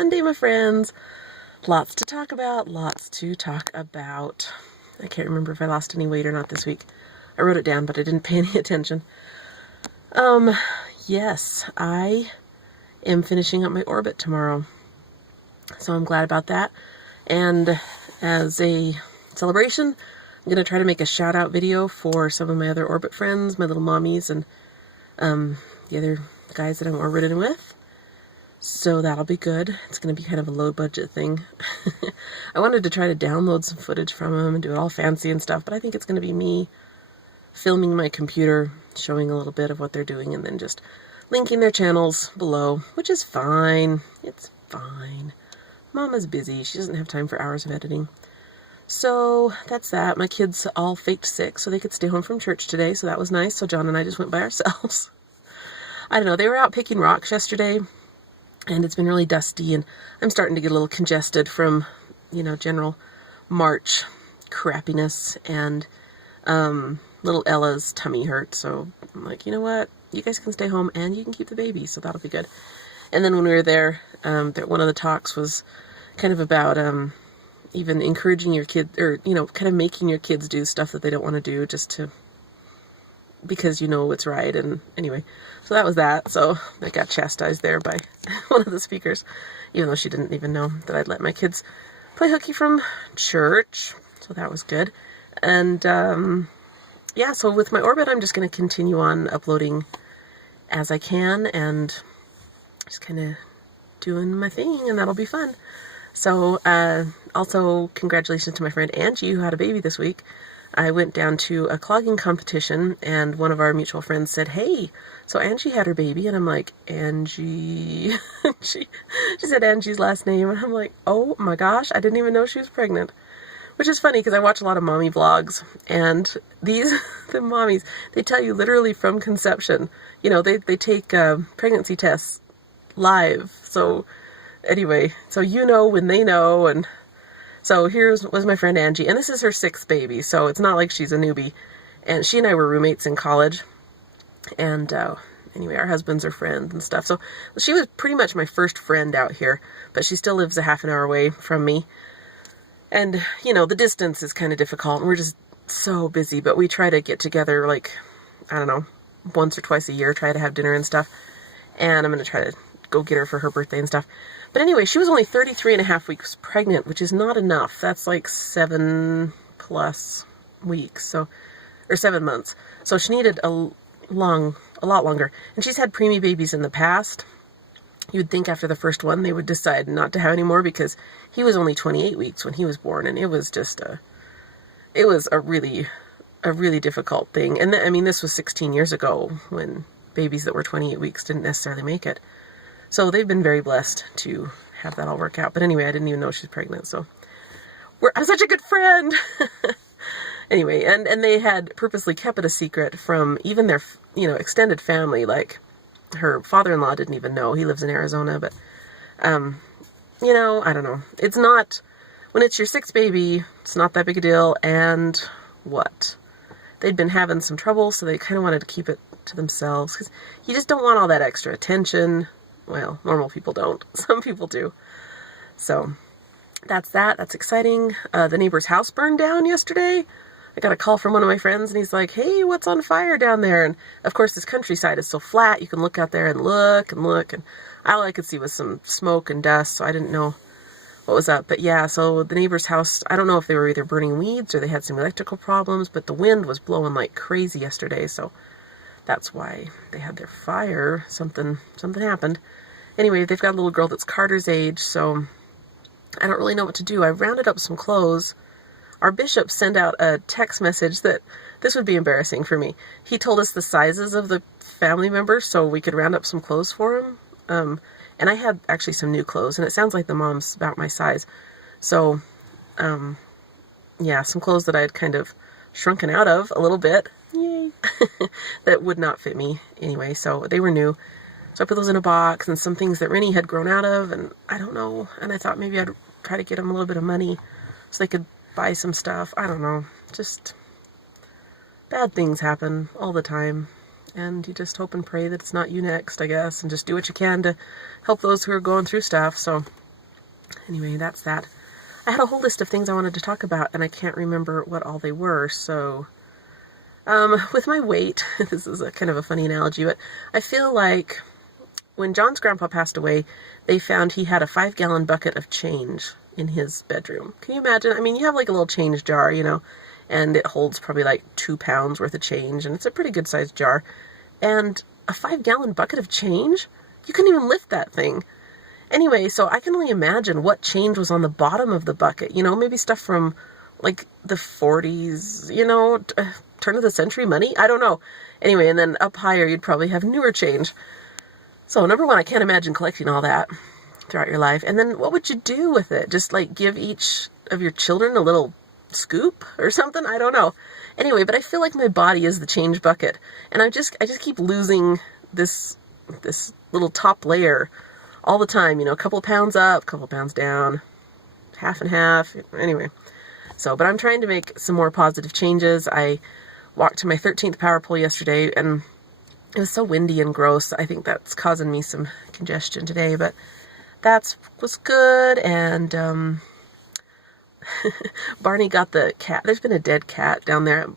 Sunday, my friends. Lots to talk about, lots to talk about. I can't remember if I lost any weight or not this week. I wrote it down, but I didn't pay any attention. Yes, I am finishing up my orbit tomorrow. So I'm glad about that. And as a celebration, I'm going to try to make a shout-out video for some of my other orbit friends, my little mommies, and the other guys that I'm orbiting with. So that'll be good. It's going to be kind of a low-budget thing. I wanted to try to download some footage from them and do it all fancy and stuff, but I think it's going to be me filming my computer, showing a little bit of what they're doing, and then just linking their channels below, which is fine. It's fine. Mama's busy. She doesn't have time for hours of editing. So that's that. My kids all faked sick so they could stay home from church today, so that was nice. So John and I just went by ourselves. I don't know. They were out picking rocks yesterday, and it's been really dusty, and I'm starting to get a little congested from, general March crappiness, and little Ella's tummy hurt, so I'm like, you know what? You guys can stay home, and you can keep the baby, so that'll be good. And then when we were there, one of the talks was kind of about even encouraging your kids, or, kind of making your kids do stuff that they don't want to do just to, because you know it's right. And anyway, so that was that. So I got chastised there by one of the speakers, even though she didn't even know that I'd let my kids play hooky from church. So that was good. And yeah, so with my orbit, I'm just going to continue on uploading as I can and just kind of doing my thing, and that'll be fun. So also congratulations to my friend Angie, who had a baby this week. I went down to a clogging competition, and one of our mutual friends said, hey, so Angie had her baby, and I'm like, Angie, she said Angie's last name, and I'm like, oh my gosh, I didn't even know she was pregnant, which is funny, because I watch a lot of mommy vlogs, and the mommies, they tell you literally from conception, they take pregnancy tests live, so anyway, so when they know, and so was my friend Angie, and this is her 6th baby, so it's not like she's a newbie. And she and I were roommates in college, and anyway, our husbands are friends and stuff. So she was pretty much my first friend out here, but she still lives a half an hour away from me. And, the distance is kind of difficult, and we're just so busy, but we try to get together, like, I don't know, once or twice a year, try to have dinner and stuff. And I'm going to try to go get her for her birthday and stuff. But anyway, she was only 33.5 weeks pregnant, which is not enough. That's like 7+ weeks, or 7 months. So she needed a lot longer. And she's had preemie babies in the past. You'd think after the first one they would decide not to have any more, because he was only 28 weeks when he was born, and it was just a really difficult thing. And this was 16 years ago, when babies that were 28 weeks didn't necessarily make it. So they've been very blessed to have that all work out. But anyway, I didn't even know she was pregnant, so I'm such a good friend. Anyway, and they had purposely kept it a secret from even their, extended family. Like, her father-in-law didn't even know. He lives in Arizona, but, I don't know. It's not, when it's your 6th baby, it's not that big a deal. And what? They'd been having some trouble, so they kind of wanted to keep it to themselves, because you just don't want all that extra attention. Well, normal people don't. Some people do. So that's that. That's exciting. The neighbor's house burned down yesterday. I got a call from one of my friends, and he's like, hey, what's on fire down there? And of course, this countryside is so flat. You can look out there and look, and all I could see was some smoke and dust, so I didn't know what was up. But yeah, so the neighbor's house, I don't know if they were either burning weeds or they had some electrical problems, but the wind was blowing like crazy yesterday, so that's why they had their fire. Something happened. Anyway, they've got a little girl that's Carter's age, so I don't really know what to do. I rounded up some clothes. Our bishop sent out a text message that, this would be embarrassing for me. He told us the sizes of the family members so we could round up some clothes for him. And I had actually some new clothes, and it sounds like the mom's about my size. So, yeah, some clothes that I had kind of shrunken out of a little bit. Yay! That would not fit me anyway, so they were new. So I put those in a box, and some things that Rennie had grown out of, and I don't know, and I thought maybe I'd try to get them a little bit of money so they could buy some stuff. I don't know, just bad things happen all the time, and you just hope and pray that it's not you next, I guess, and just do what you can to help those who are going through stuff. So Anyway, that's that. I had a whole list of things I wanted to talk about, and I can't remember what all they were, so... with my weight, this is a kind of a funny analogy, but I feel like when John's grandpa passed away, they found he had a 5-gallon bucket of change in his bedroom. Can you imagine? I mean, you have like a little change jar, you know, and it holds probably like 2 pounds worth of change, and it's a pretty good sized jar. And a 5-gallon bucket of change? You couldn't even lift that thing. Anyway, so I can only imagine what change was on the bottom of the bucket. You know, maybe stuff from like the 40s, you know, turn of the century money? I don't know. Anyway, and then up higher, you'd probably have newer change. So number one, I can't imagine collecting all that throughout your life. And then what would you do with it? Just like give each of your children a little scoop or something? I don't know. Anyway, but I feel like my body is the change bucket. And I just keep losing this little top layer all the time. You know, a couple pounds up, a couple pounds down, half and half. Anyway. So, but I'm trying to make some more positive changes. I walked to my 13th power pole yesterday, and it was so windy and gross. I think that's causing me some congestion today, but that was good. And Barney got the cat. There's been a dead cat down there at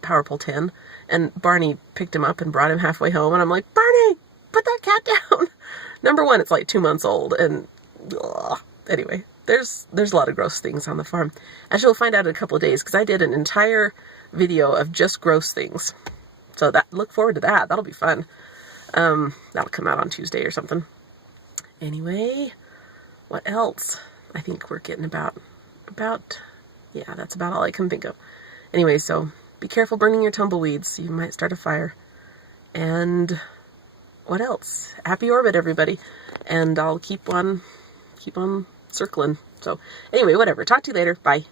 power pole 10, and Barney picked him up and brought him halfway home, and I'm like, Barney, put that cat down. Number one, it's like 2 months old, and anyway. There's a lot of gross things on the farm. As you'll find out in a couple of days, because I did an entire video of just gross things. So look forward to that. That'll be fun. That'll come out on Tuesday or something. Anyway, what else? I think we're getting about, yeah, that's about all I can think of. Anyway, so be careful burning your tumbleweeds. You might start a fire. And what else? Happy orbit, everybody. And I'll keep on circling. So anyway, whatever. Talk to you later. Bye.